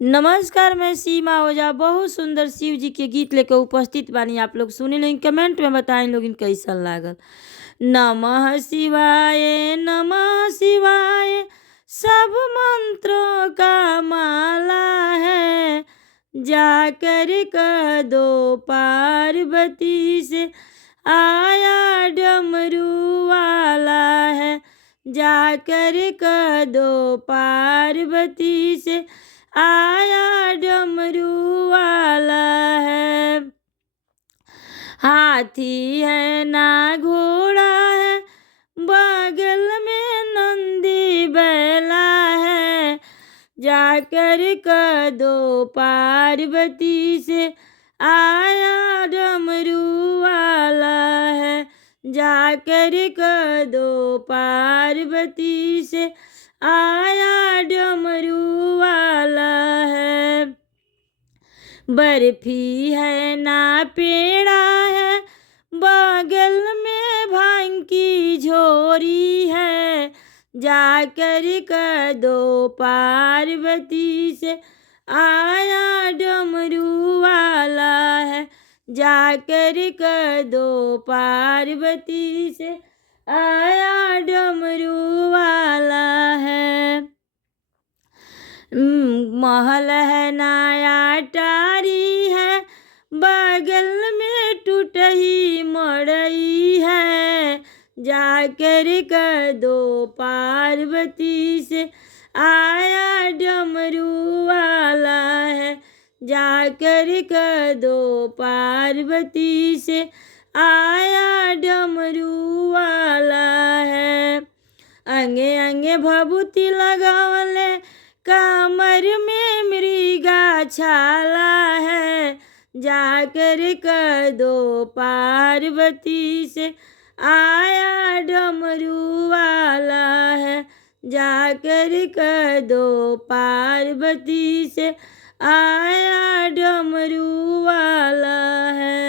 नमस्कार, मैं सीमा ओझा बहुत सुंदर शिव जी के गीत लेकर उपस्थित बानी। आप लोग सुने लेकिन कमेंट में बताएं लोग कैसन लागल। नमः शिवाय नमः शिवाय, सब मंत्रों का माला है। जाकर कह दो पार्वती से आया डमरू वाला है। जाकर कह दो पार्वती से आया डमरू वाला है। हाथी है ना घोड़ा है, बगल में नंदी बैला है। जाकर कह दो पार्वती से आया डमरू वाला है। जाकर कह दो पार्वती से आया डमरू वाला है। बर्फी है ना पेड़ा है, बगल में भांग की झोरी है। जाकर कह दो पार्वती से आया डमरू वाला है। जाकर कह दो पार्वती से आया डमरू वाला है। महल है नया टारी है, बगल में टूटही मड़ई है। जाकर कह दो पार्वती से आया डमरू वाला है। जाकर कह दो पार्वती से आया डमरू वाला है। अंगे अंगे भभूति लगावले, कमर में मृगा छाला है। जाकर कह दो पार्वती से आया डमरू वाला है। जाकर कह दो पार्वती से आया डमरू वाला है।